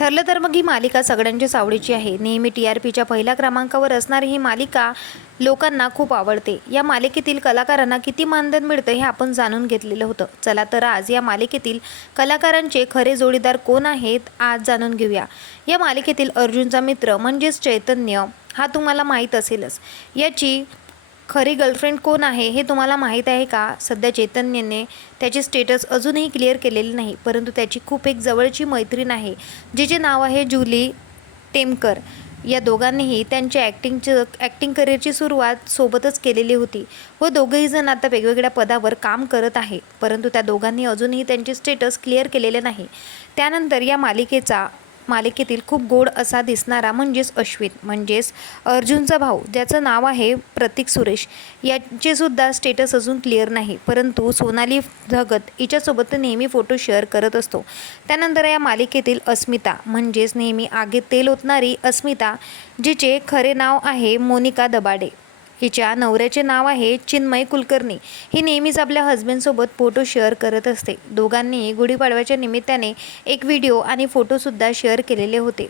ठरलं तर मग ही मालिका सगळ्यांच्याच आवडीची आहे. नेहमी टी आर पीच्या पहिल्या क्रमांकावर असणारी ही मालिका लोकांना खूप आवडते. या मालिकेतील कलाकारांना किती मानधन मिळतं हे आपण जाणून घेतलेलं होतं. चला तर आज या मालिकेतील कलाकारांचे खरे जोडीदार कोण आहेत आज जाणून घेऊया. या मालिकेतील अर्जुनचा मित्र म्हणजेच चैतन्य हा तुम्हाला माहीत असेलच. याची खरी गर्लफ्रेंड कोण आहे हे तुम्हाला माहीत आहे का? सध्या चैतन्यने त्याचे स्टेटस अजूनही क्लिअर केलेले नाही परंतु त्याची खूप एक जवळची मैत्रीण आहे जिचे नाव आहे जुली टेमकर. या दोघांनीही त्यांच्या ॲक्टिंगचं ॲक्टिंग करिअरची सुरुवात सोबतच केलेली होती. व दोघंही जण आता वेगवेगळ्या पदावर काम करत आहे परंतु त्या दोघांनी अजूनही त्यांचे स्टेटस क्लिअर केलेले नाही. त्यानंतर या मालिकेचा मालिकेतील खूप गोड असा दिसणारा म्हणजेच अश्विन म्हणजेच अर्जुनचा भाऊ ज्याचं नाव आहे प्रतीक सुरेश. याचेसुद्धा स्टेटस अजून क्लिअर नाही परंतु सोनाली भगत हिच्यासोबत नेहमी फोटो शेअर करत असतो. त्यानंतर या मालिकेतील अस्मिता म्हणजेच नेहमी आगीत तेल ओतणारी अस्मिता जिचे खरे नाव आहे मोनिका दबाडे. हिच्या नवऱ्याचे नाव आहे चिन्मय कुलकर्णी. ही नेहमीच आपल्या हस्बंडसोबत फोटो शेअर करत असते. दोघांनी गुढीपाडव्याच्या निमित्ताने एक व्हिडिओ आणि फोटोसुद्धा शेअर केलेले होते.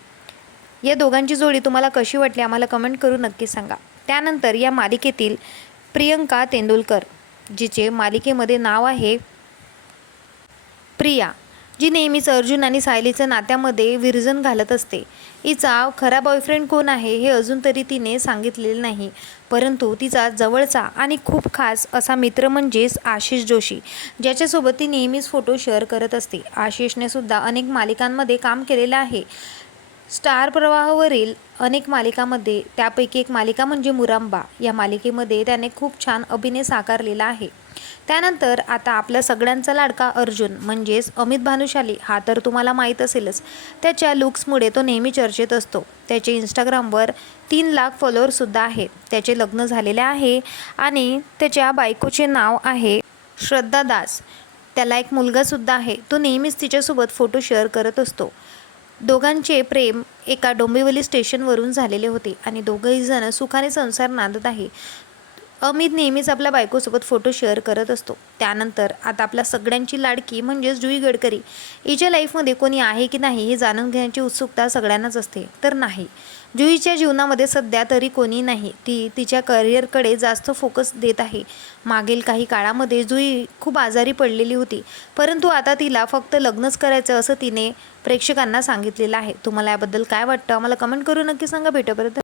या दोघांची जोडी तुम्हाला कशी वाटली आम्हाला कमेंट करून नक्की सांगा. त्यानंतर या मालिकेतील प्रियंका तेंडुलकर जिचे मालिकेमध्ये नाव आहे प्रिया. जी नेहमीच अर्जुन आणि सायलीच्या नात्यामध्ये विरजन घालत असते. हिचा खरा बॉयफ्रेंड कोण आहे हे अजून तरी तिने सांगितलेलं नाही. परंतु तिचा जवळचा आणि खूप खास असा मित्र म्हणजेच आशिष जोशी ज्याच्यासोबत ती नेहमीच फोटो शेअर करत असते. आशिषने सुद्धा अनेक मालिकांमध्ये काम केलेलं आहे. स्टार प्रवाहावरील अनेक मालिकामध्ये त्यापैकी एक मालिका म्हणजे मुरांबा. या मालिकेमध्ये त्याने खूप छान अभिनय साकारलेला आहे. त्यानंतर आता आपल्या सगळ्यांचा लाडका अर्जुन म्हणजेच अमित भानुशाली हा तर तुम्हाला माहीत असेलच. त्याच्या लुक्समुळे तो नेहमी चर्चेत असतो. त्याचे इंस्टाग्रामवर तीन लाख फॉलोअरसुद्धा आहेत. त्याचे लग्न झालेले आहे आणि त्याच्या बायकोचे नाव आहे श्रद्धा दास. त्याला एक मुलगासुद्धा आहे. तो नेहमीच तिच्यासोबत फोटो शेअर करत असतो. दोघांचे प्रेम एका डोंबिवली स्टेशनवरून झालेले होते आणि दोघंही जण सुखाने संसार नांदत आहे. अमित नेहमीच आपल्या बायकोसोबत फोटो शेअर करत असतो. त्यानंतर आता आपल्या सगळ्यांची लाडकी म्हणजेच जुई गडकरी. हिच्या लाईफमध्ये कोणी आहे की नाही हे जाणून घेण्याची उत्सुकता सगळ्यांनाच असते. तर नाही. जुईच्या जीवनामध्ये सध्या तरी कोणी नाही. ती तिच्या करिअरकडे जास्त फोकस देत आहे. मागील काही काळामध्ये जुई खूप आजारी पडलेली होती. परंतु आता तिला फक्त लग्नच करायचं असं तिने प्रेक्षकांना सांगितलेलं आहे. तुम्हाला याबद्दल काय वाटतं? आम्हाला कमेंट करून नक्की सांगा. भेटपर्यंत